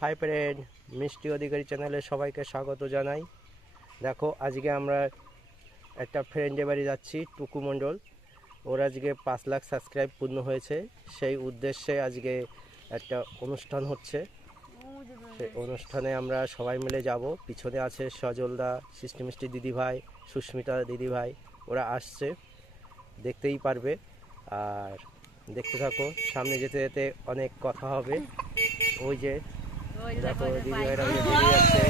Hi friend, মিষ্টি অধিকারী চ্যানেলে সবাইকে স্বাগত জানাই। দেখো, আজকে আমরা একটা ফ্রেন্ডের বাড়ি যাচ্ছি, টুকু মণ্ডল। ওর আজকে পাঁচ লাখ সাবস্ক্রাইব পূর্ণ হয়েছে। সেই উদ্দেশ্যে আজকে একটা অনুষ্ঠান হচ্ছে। সেই অনুষ্ঠানে আমরা সবাই মিলে যাব। পিছনে আছে সজলদা সৃষ্টি মিষ্টি দিদিভাই সুস্মিতা দিদিভাই ওরা আসছে। দেখতেই পারবে। আর দেখতে থাকো, সামনে যেতে যেতে অনেক কথা হবে। ওই যে, দেখো বেরিয়ে যাচ্ছে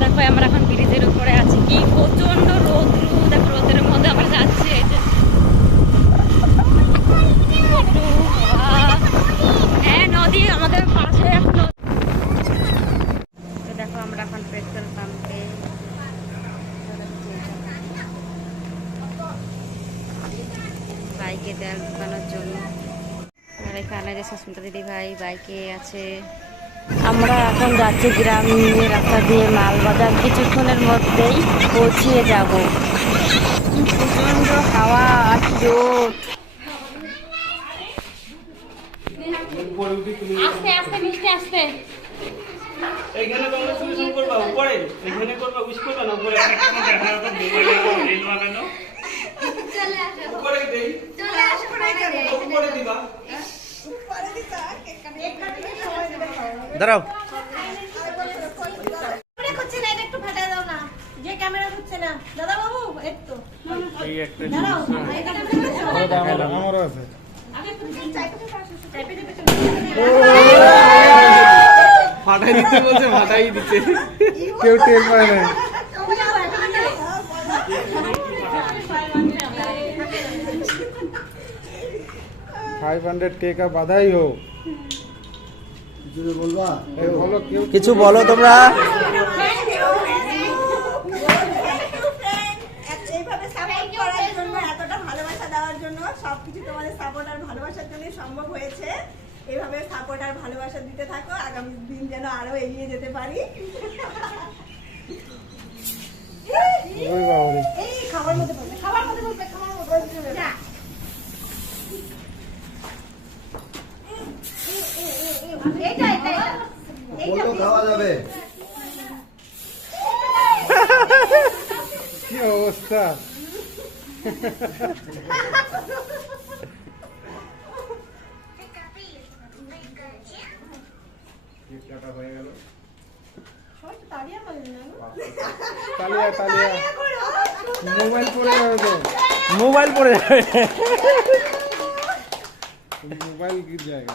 দেখো, আমরা এখন ব্রিজের উপরে আছি। কি প্রচণ্ড রোদ, দেখো রোদের মধ্যে আমরা যাচ্ছি এই যে একটু হাওয়া। হ্যাঁ নদী আমাদের পাশে এখন নদী। তো দেখো আমরা এখন পেট্রোল পাম্পে বাইকে তেল ঢুকানোর জন্য। আর এখানে যে সুস্মিতা দিদি ভাই বাইকে আছে। আমরা এখন যাচ্ছি গ্রামের রাস্তা দিয়ে মালবাজার। কিছুক্ষণের মধ্যেই পৌঁছিয়ে যাব। প্রচণ্ড হাওয়া আর রোদ। আস্তে আস্তে মিষ্টি আস্তে এইখানে তোমরা শুরু করবা উপরে। এইখানে করবা উইশ করবা না উপরে একটা দেখা যাবে মোবাইলে রিল বানানো উপরে দেই। উপরে দিবা। দাঁড়াও। দাদা বাবু একটু আমারও আছে। ফাটাই বলছে ফাটাই দিতে। কেউ টের পায় না ফাইভ হান্ড্রেড কে কা বাধাই হোক এই বলো কেউ কিছু বলো তোমরা এইভাবে সাপোর্ট করার জন্য এতটা ভালোবাসা দেওয়ার জন্য সবকিছু তোমাদের সাপোর্ট আর ভালোবাসার জন্যই সম্ভব হয়েছে এইভাবে সাপোর্ট আর ভালোবাসা দিতে থাকো। আগামী দিন যেন আরও এগিয়ে যেতে পারি। কি অবস্থা মোবাইল পড়ে যাবে মোবাইল পড়ে যাবে। মোবাইল কি জায়গা?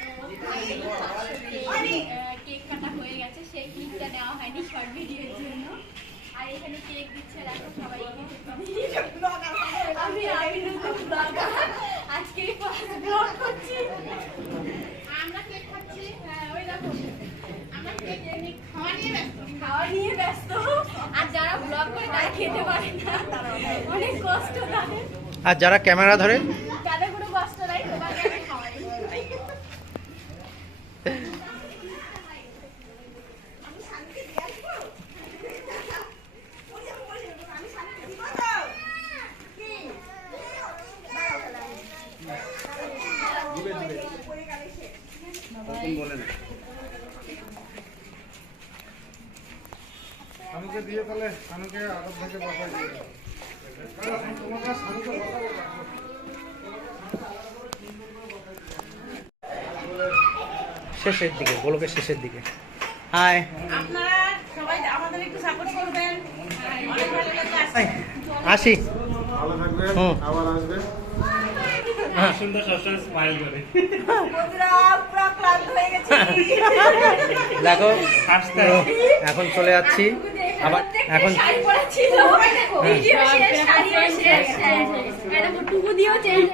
কেক হয়ে গেছে, সেই হয়নি জন্য। আর এখানে কেক দিচ্ছে হ্যাঁ ব্যস্ত। আর যারা ব্লগ করে তারা খেতে না। অনেক কষ্ট আর যারা ক্যামেরা ধরে তাদের কোনো কষ্ট নাই তোমাকে আমি খাওয়াই শানুকে দিয়ে তাহলে শানুকে আরব থেকে বাসায় দিয়ে। তোমাকে শানুকে বাসাবো শেষের দিকে গোলকের শেষের দিকে। হাই। আসি। হুম। আবার আসবে। হ্যাঁ। দেখো এখন চলে যাচ্ছি। আবার এখন